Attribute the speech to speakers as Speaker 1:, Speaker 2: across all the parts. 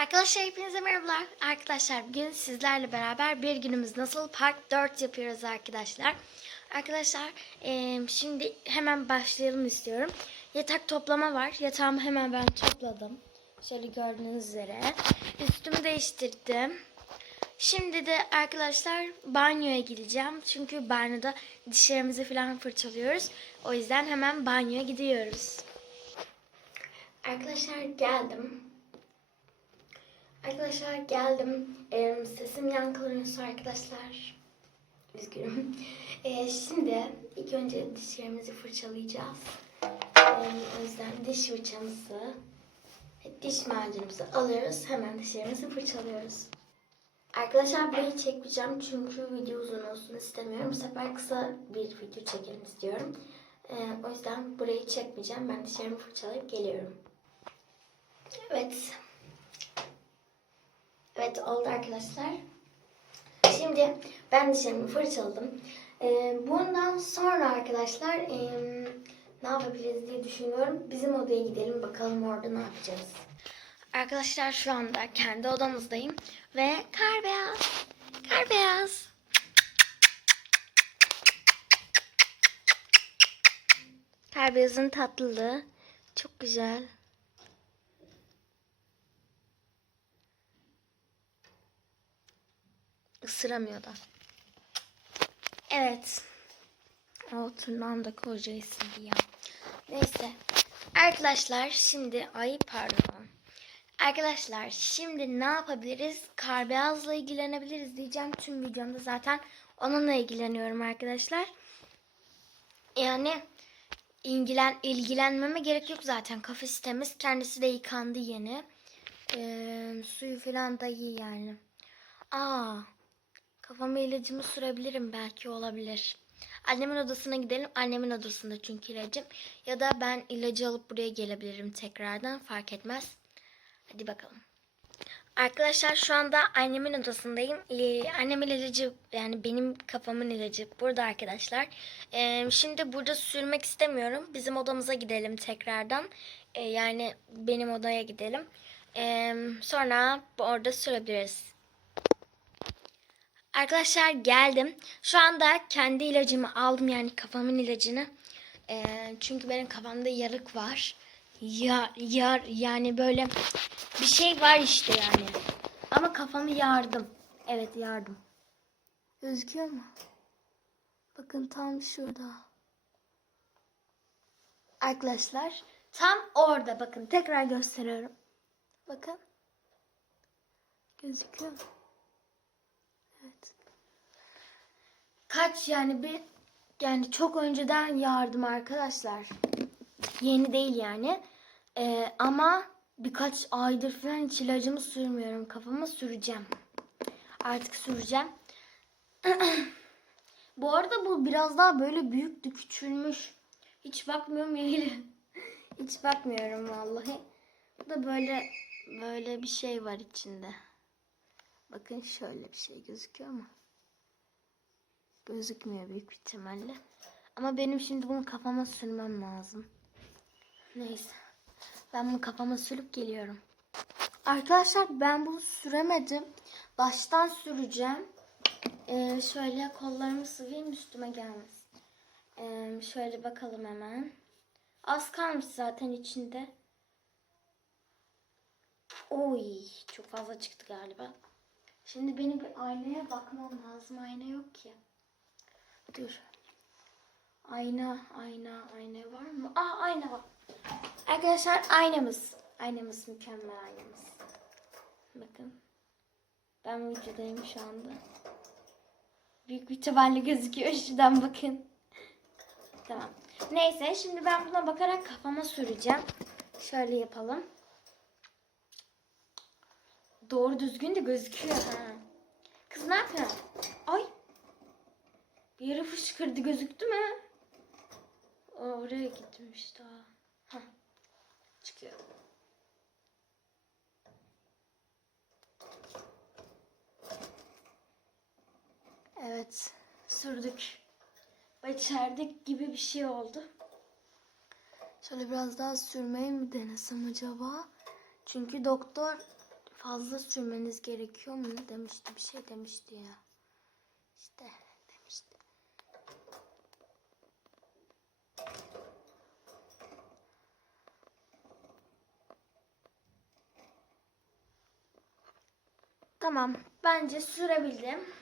Speaker 1: Arkadaşlar hepinize merhabalar. Arkadaşlar bugün sizlerle beraber bir günümüz nasıl part 4 yapıyoruz arkadaşlar. Arkadaşlar eee, şimdi hemen başlayalım istiyorum. Yatak toplama var. Yatağımı hemen ben topladım. Şöyle gördüğünüz üzere. Üstümü değiştirdim. Şimdi de arkadaşlar banyoya gideceğim. Çünkü banyoda dişlerimizi falan fırçalıyoruz. O yüzden hemen banyoya gidiyoruz. Arkadaşlar geldim. Arkadaşlar geldim. Ee, sesim yankılanıyorsa arkadaşlar. Üzgünüm. Ee, şimdi ilk önce dişlerimizi fırçalayacağız. Ee, o yüzden diş fırçamızı, diş macunumuzu alıyoruz. Hemen dişlerimizi fırçalıyoruz. Arkadaşlar burayı çekmeyeceğim çünkü video uzun olsun istemiyorum. Bu sefer kısa bir video çekelim istiyorum. Ee, o yüzden burayı çekmeyeceğim. Ben dişlerimi fırçalayıp geliyorum. Evet. Evet oldu arkadaşlar. Şimdi ben dişlerimi fırçaladım. Ee, bundan sonra arkadaşlar em, ne yapabiliriz diye düşünüyorum. Bizim odaya gidelim bakalım orada ne yapacağız. Arkadaşlar şu anda kendi odamızdayım ve kar beyaz. Kar beyaz. Kar beyazın tatlılığı çok güzel. Isıramıyor da. Evet. O tırnağım da koca ısırdı ya. Neyse. Arkadaşlar şimdi ay pardon. Arkadaşlar şimdi ne yapabiliriz? Kar beyazla ilgilenebiliriz diyeceğim. Tüm videomda zaten onunla ilgileniyorum arkadaşlar. Yani ilgilen ilgilenmeme gerek yok zaten. Kafesi temiz. Kendisi de yıkandı yeni. Ee, suyu falan da iyi yani. Aa, kafama ilacımı sürebilirim belki olabilir. Annemin odasına gidelim. Annemin odasında çünkü ilacım. Ya da ben ilacı alıp buraya gelebilirim tekrardan. Fark etmez. Hadi bakalım. Arkadaşlar şu anda annemin odasındayım. Ee, annemin ilacı yani benim kafamın ilacı burada arkadaşlar. Ee, şimdi burada sürmek istemiyorum. Bizim odamıza gidelim tekrardan. Ee, yani benim odaya gidelim. Ee, sonra orada sürebiliriz. Arkadaşlar geldim. Şu anda kendi ilacımı aldım yani kafamın ilacını. Ee, çünkü benim kafamda yarık var. Ya, yar yani böyle bir şey var işte yani. Ama kafamı yardım. Evet yardım. Gözüküyor mu? Bakın tam şurada. Arkadaşlar tam orada bakın tekrar gösteriyorum. Bakın. Gözüküyor mu? Kaç yani bir yani çok önceden yardım arkadaşlar. Yeni değil yani. Ee, ama birkaç aydır falan hiç ilacımı sürmüyorum. Kafama süreceğim. Artık süreceğim. bu arada bu biraz daha böyle büyüktü, küçülmüş. Hiç bakmıyorum ya. hiç bakmıyorum vallahi. Bu da böyle böyle bir şey var içinde. Bakın şöyle bir şey gözüküyor mu? Gözükmüyor büyük ihtimalle. Ama benim şimdi bunu kafama sürmem lazım. Neyse. Ben bunu kafama sürüp geliyorum. Arkadaşlar ben bunu süremedim. Baştan süreceğim. Ee, şöyle kollarımı sıvayım üstüme gelmesin. Ee, şöyle bakalım hemen. Az kalmış zaten içinde. Oy çok fazla çıktı galiba. Şimdi benim bir aynaya bakmam lazım. Ayna yok ki. Dur. Ayna, ayna, ayna var mı? Aa ayna var. Arkadaşlar aynamız. Aynamız mükemmel aynamız. Bakın. Ben videodayım şu anda. Büyük bir ihtimalle gözüküyor. Şuradan bakın. Tamam. Neyse şimdi ben buna bakarak kafama süreceğim. Şöyle yapalım. Doğru düzgün de gözüküyor ha. Kız ne yapıyorsun? Ay. Bir yere fışkırdı gözüktü mü? Oraya gitmiş daha. Hah. Çıkıyor. Evet. Sürdük. Başardık gibi bir şey oldu. Şöyle biraz daha sürmeyi mi denesem acaba? Çünkü doktor fazla sürmeniz gerekiyor mu demişti bir şey demişti ya. İşte demişti. Tamam. Bence sürebildim.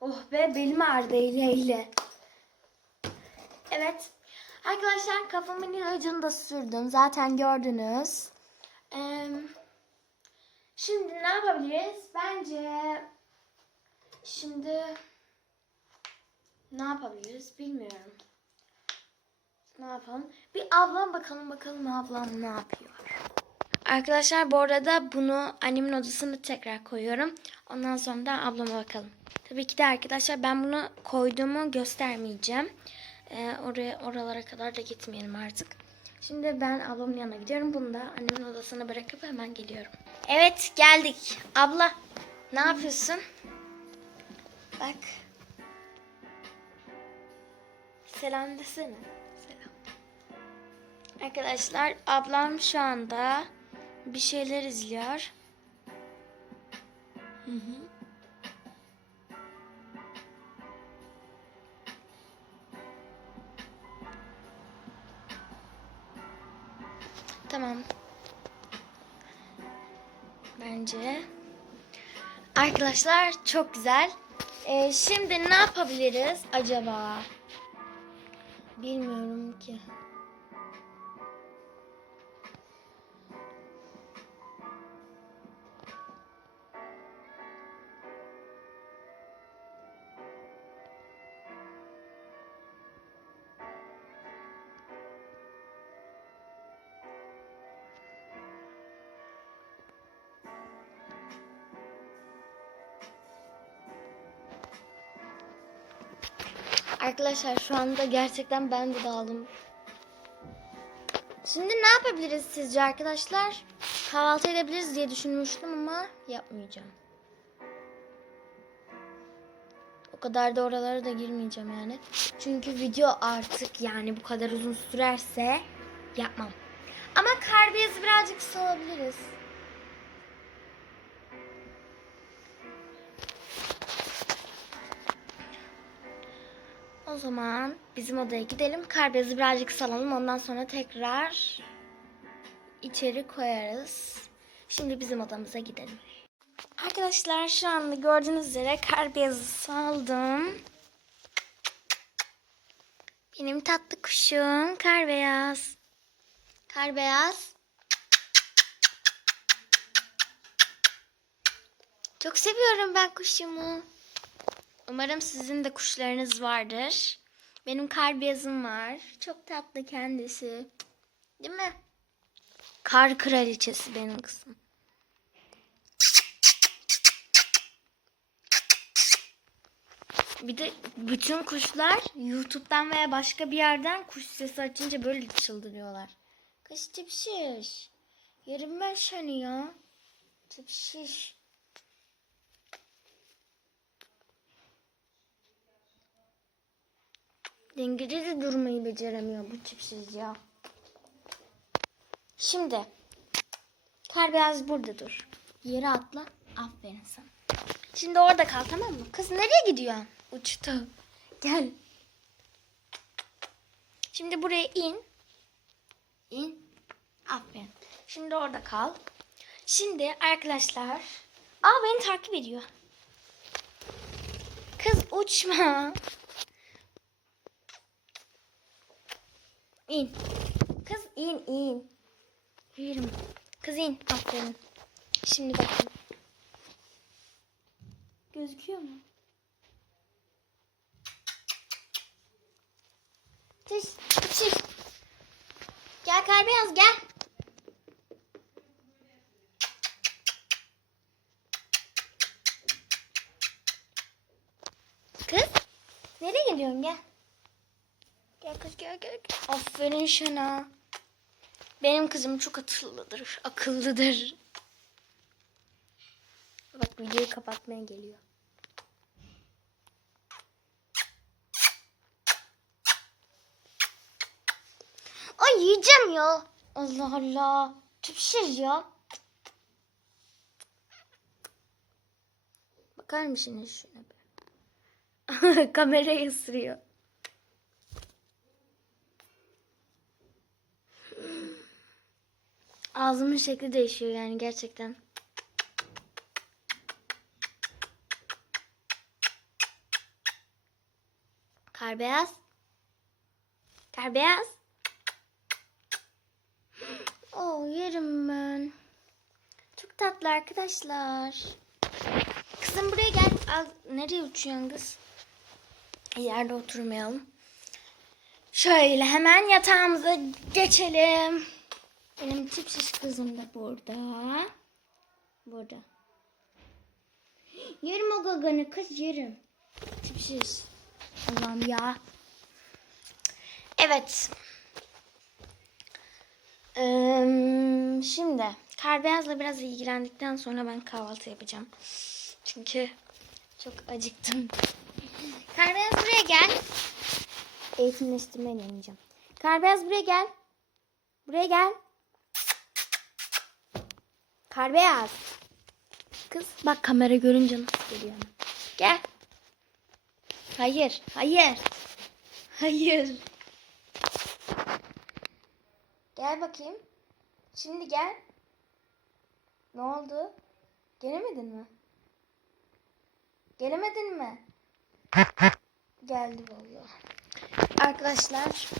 Speaker 1: Oh be belim ağrıdı eyle eyle. Evet. Arkadaşlar kafamın ilacını da sürdüm. Zaten gördünüz. Ee, şimdi ne yapabiliriz? Bence şimdi ne yapabiliriz bilmiyorum. Ne yapalım? Bir ablam bakalım bakalım ablam ne yapıyor. Arkadaşlar bu arada bunu annemin odasına tekrar koyuyorum. Ondan sonra da ablama bakalım. Tabii ki de arkadaşlar ben bunu koyduğumu göstermeyeceğim. Ee, oraya oralara kadar da gitmeyelim artık. Şimdi ben ablamın yanına gidiyorum. Bunu da annemin odasına bırakıp hemen geliyorum. Evet geldik. Abla ne yapıyorsun? Bak. Selam desene. Selam. Arkadaşlar ablam şu anda bir şeyler izliyor. Hı hı. Tamam. Bence. Arkadaşlar çok güzel. Ee, şimdi ne yapabiliriz acaba? Bilmiyorum ki. Arkadaşlar şu anda gerçekten ben de dağıldım. Şimdi ne yapabiliriz sizce arkadaşlar? Kahvaltı edebiliriz diye düşünmüştüm ama yapmayacağım. O kadar da oralara da girmeyeceğim yani. Çünkü video artık yani bu kadar uzun sürerse yapmam. Ama karbiyesi birazcık salabiliriz. O zaman bizim odaya gidelim. Karbiyazı birazcık salalım. Ondan sonra tekrar içeri koyarız. Şimdi bizim odamıza gidelim. Arkadaşlar şu anda gördüğünüz üzere karbiyazı saldım. Benim tatlı kuşum karbeyaz. Karbeyaz. Çok seviyorum ben kuşumu. Umarım sizin de kuşlarınız vardır. Benim kar beyazım var. Çok tatlı kendisi. Değil mi? Kar kraliçesi benim kızım. Bir de bütün kuşlar YouTube'dan veya başka bir yerden kuş sesi açınca böyle çıldırıyorlar. Kız tipsiz. Yerim ben seni ya. Tipsiz. Dengede de durmayı beceremiyor bu tipsiz ya. Şimdi. Kar beyaz burada dur. Yere atla. Aferin sana. Şimdi orada kal tamam mı? Kız nereye gidiyorsun? Uçtu. Gel. Şimdi buraya in. İn. Aferin. Şimdi orada kal. Şimdi arkadaşlar. Aa beni takip ediyor. Kız uçma. İn. Kız in in. Yürüm. Kız in. Aferin. Şimdi bakın. Gözüküyor mu? Çiş. Çiş. Gel Karbeyaz gel. Kız. Nereye gidiyorsun gel. Kız gel gel. gel. Aferin sana. Benim kızım çok akıllıdır. Akıllıdır. Bak videoyu kapatmaya geliyor. Ay yiyeceğim ya. Allah Allah. Tüpsüz ya. Bakar mısınız şuna bir? Kamerayı ısırıyor. Ağzımın şekli değişiyor yani gerçekten. Kar beyaz. Kar beyaz. Oo yerim ben. Çok tatlı arkadaşlar. Kızım buraya gel. Al, nereye uçuyorsun kız? Yerde oturmayalım. Şöyle hemen yatağımıza geçelim. Benim tipsiz kızım da burada. Burada. Yerim o gaganı kız yerim. Tipsiz. Allah'ım ya. Evet. Ee, şimdi Karbeyaz'la biraz ilgilendikten sonra ben kahvaltı yapacağım. Çünkü çok acıktım. Karbeyaz buraya gel. Eğitimleştirmeye deneyeceğim. Karbeyaz buraya gel. Buraya gel. Karbeyaz. Kız bak kamera görünce nasıl geliyor. Gel. Hayır, hayır. Hayır. Gel bakayım. Şimdi gel. Ne oldu? Gelemedin mi? Gelemedin mi? Geldi vallahi. Arkadaşlar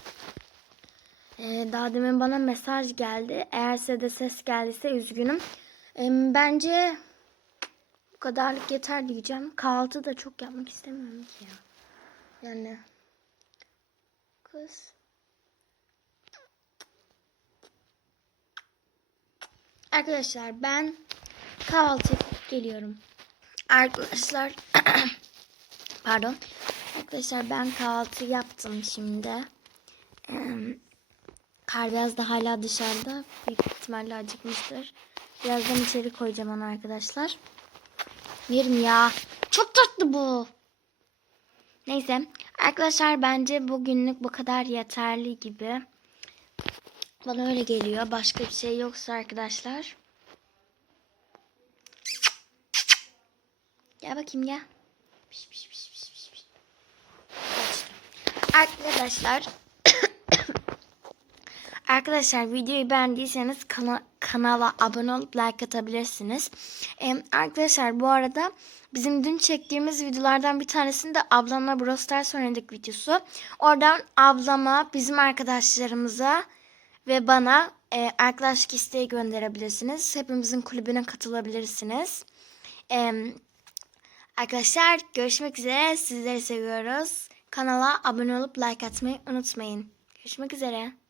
Speaker 1: eee, daha demin bana mesaj geldi. Eğer size de ses geldiyse üzgünüm. Bence bu kadarlık yeter diyeceğim. Kahvaltı da çok yapmak istemiyorum ki ya. Yani kız Arkadaşlar ben kahvaltı geliyorum. Arkadaşlar pardon. Arkadaşlar ben kahvaltı yaptım şimdi. Em, Karbeyaz da hala dışarıda. Büyük ihtimalle acıkmıştır. Birazdan içeri koyacağım onu arkadaşlar. Yerim ya. Çok tatlı bu. Neyse. Arkadaşlar bence bugünlük bu kadar yeterli gibi. Bana öyle geliyor. Başka bir şey yoksa arkadaşlar. Gel bakayım gel. Piş, piş, piş, piş, piş. Arkadaşlar Arkadaşlar videoyu beğendiyseniz kana- kanala abone olup like atabilirsiniz. Ee, arkadaşlar bu arada bizim dün çektiğimiz videolardan bir tanesinde ablamla Brawl Stars oynadık videosu. Oradan ablama, bizim arkadaşlarımıza ve bana e, arkadaşlık isteği gönderebilirsiniz. Hepimizin kulübüne katılabilirsiniz. Ee, arkadaşlar görüşmek üzere. Sizleri seviyoruz. Kanala abone olup like atmayı unutmayın. Görüşmek üzere.